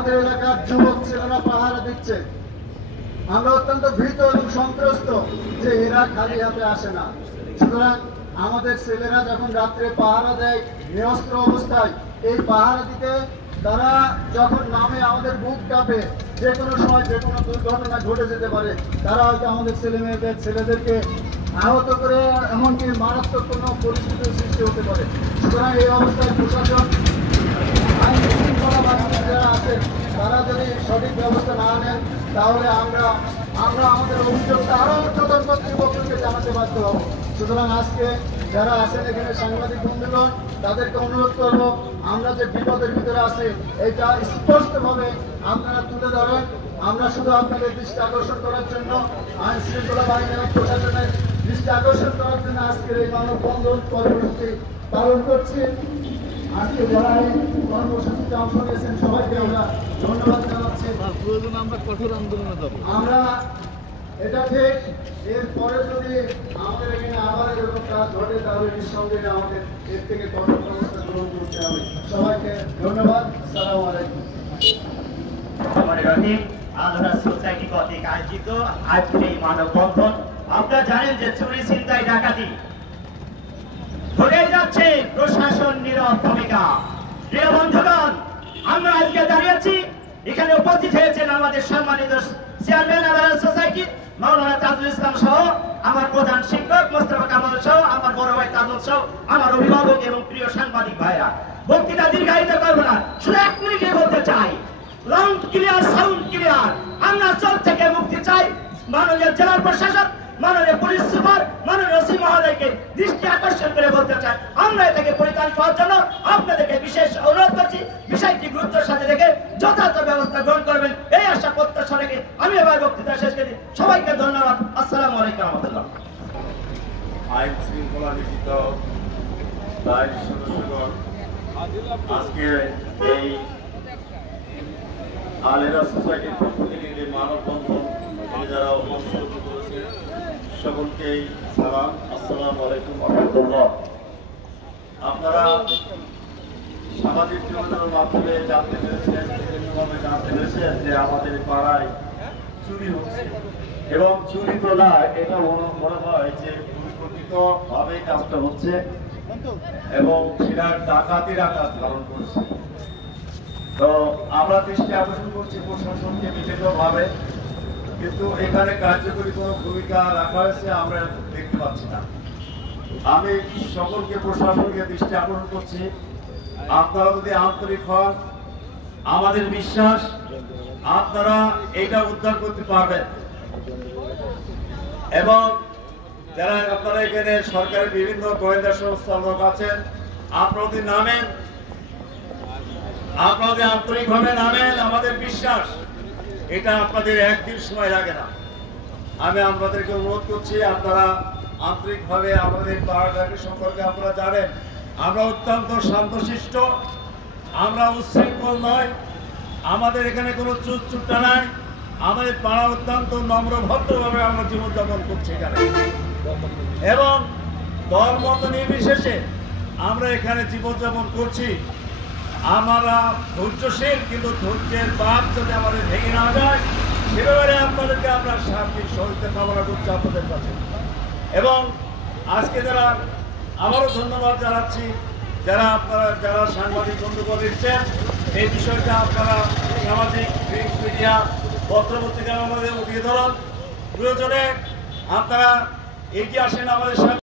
আমাদের এলাকার যুবক ছেলেরা পাহারা দিচ্ছে। আমরা অত্যন্ত ভীত এবং সন্ত্রস্ত যে এরা খালি হাতে আসে না। সুতরাং আমাদের ছেলেরা যখন রাত্রে পাহারা দেয় নিরস্ত্র অবস্থায়, এই পাহারা দিতে তারা যখন নামে আমাদের বুক কাঁপে, যে কোনো সময় যে কোনো দুর্ঘটনা ঘটে যেতে পারে। তারা হয়তো আমাদের ছেলেদেরকে আহত করে এমনকি মারাত্মক কোনো পরিস্থিতির সৃষ্টি হতে পারে। সুতরাং এই অবস্থায় প্রশাসন আইন শৃঙ্খলা বাহিনী যারা আছে তারা যদি সঠিক ব্যবস্থা না নেন, তাহলে আমরা আমাদের অভিযোগটা আরও ঊর্ধ্বতন কর্তৃপক্ষকে জানাতে বাধ্য হব। সুতরাং আজকে যারা আছেন এখানে সাংবাদিক বন্ধুগণ, তাদেরকে অনুরোধ করবো, আমরা যে বিপদের ভিতরে আছি এটা স্পষ্টভাবে আপনারা তুলে ধরেন। আমরা শুধু আপনাদের দৃষ্টি আকর্ষণ করার জন্য, আইন শৃঙ্খলা বাহিনী এবং প্রশাসনের দৃষ্টি আকর্ষণ করার জন্য আজকের এই মানববন্ধন কর্মসূচি পালন করছি। আজকে যারা এই কর্মসূচিতে অংশ নিয়েছেন সবাইকে আমরা ধন্যবাদ জানাচ্ছি। আমরা কঠোর আন্দোলনে যাব। আমরা এটা ঠিক, এরপরে যদি আমাদের এখানে আবার এরকম কাজ ঘটে তাহলে নিঃসন্দেহে আমাদের এর থেকে কঠোর ব্যবস্থা গ্রহণ করতে হবে। সবাইকে ধন্যবাদ। আসসালামু আলাইকুম। আলহাজ সোসাইটি কর্তৃক আয়োজিত আজকের এই মানববন্ধন, আপনারা জানেন যে চুরি ছিনতাই ডাকাতি ঘটে যাচ্ছে, প্রশাসন নীরব ভূমিকা। প্রিয় বন্ধুগণ, আমরা আজকে দাঁড়িয়েছি, এখানে উপস্থিত হয়েছেন আমাদের সম্মানিত চেয়ারম্যান আলহাজ সোসাইটি মাওলানা তাজুল ইসলাম সহ আমার প্রধান শিক্ষক মোস্তফা কামাল সহ আমার বড় ভাই তাজুল সহ আমার অভিভাবক এবং প্রিয় সাংবাদিক ভাইরা। বক্তৃতা দীর্ঘায়িত করবো না, শুধু 1 মিনিটে বলতে চাই, লাউড ক্লিয়ার, সাউন্ড ক্লিয়ার। আমরা চোর থেকে মুক্তি চাই। মাননীয় জেলা প্রশাসক, মাননীয় পুলিশ সুপার, মাননীয় ওসি মহোদয়কে দৃষ্টি আকর্ষণ করে বলতে চাই, আমরা এ থেকে পরিত্রাণ পাওয়ার জন্য আপনাদেরকে বিশেষ অনুরোধ করছি, বিষয়টি গুরুত্বের সাথে দেখে যথাযথ ব্যবস্থা গ্রহণ করবেন, এই আশা প্রত্যাশা রেখে আমি এবার বক্তৃতা শেষ করি। সবাইকে ধন্যবাদ। আসসালামু আলাইকুম রহমতুল্লাহ। আইন শৃঙ্খলা নীতিত দায়ী সদস্যগণ, আজকে এই আলেরা সোসাইটির পক্ষ থেকে যে মানববন্ধন যারা অংশগ্রহণ করেছে সকলকেই সালাম। আসসালামু আলাইকুম রহমতুল্লাহ। আপনারা সামাজিক যোগাযোগের মাধ্যমে জানতে পেরেছেন, বিভিন্নভাবে জানতে পেরেছেন যে আমাদের পাড়ায় চুরি হচ্ছে, এবং চুরি তো না, এটা মনে হয় যে পরিকল্পিতভাবে কাজটা হচ্ছে এবং সেটা ডাকাতির আকার ধারণ করছে। তো আমরা দৃষ্টি আকর্ষণ করছি প্রশাসনকে বিভিন্নভাবে, কিন্তু এখানে কার্যকরী কোনো ভূমিকা রাখা হয়েছে আমরা দেখতে পাচ্ছি না। আমি সকলকে প্রশাসনকে দৃষ্টি আকর্ষণ করছি, আপনারা যদি আন্তরিক হন, আমাদের বিশ্বাস আপনারা এটা উদ্ধার করতে পারবেন। এবং যারা আপনারা এখানে সরকারের বিভিন্ন গোয়েন্দা সংস্থার লোক আছেন, আপনারা যদি নামেন, আপনাদের আন্তরিকভাবে নামেন, আমাদের বিশ্বাস এটা আপনাদের একদিন সময় লাগে না। আমি আপনাদেরকে অনুরোধ করছি, আপনারা আন্তরিকভাবে আমাদের পাড়াটাকে সম্পর্কে আপনারা জানেন, আমরা অত্যন্ত শান্তশিষ্ট, আমরা উচ্ছৃঙ্খল নয়, আমাদের এখানে কোনো চুটচুট্টা নাই, আমাদের পাড়া অত্যন্ত নম্র ভদ্রভাবে আমরা জীবনযাপন করছি এখানে, এবং দল মত নির্বিশেষে আমরা এখানে জীবনযাপন করছি। আমরা ধৈর্যশীল, কিন্তু ধৈর্যের বাঁধ যদি আমাদের ভেঙে না যায়, সে ব্যাপারে আপনাদেরকে আমরা সার্বিক সহযোগিতা কামনা করছি আপনাদের কাছে। এবং আজকে যারা আবারও ধন্যবাদ জানাচ্ছি, যারা সাংবাদিক বন্ধুগণ এসেছেন, এই বিষয়টা আপনারা সামাজিক মিডিয়া পত্রপত্রিকা আমাদের উঠিয়ে ধরুন, প্রয়োজনে আপনারা এগিয়ে আসেন আমাদের সাথে।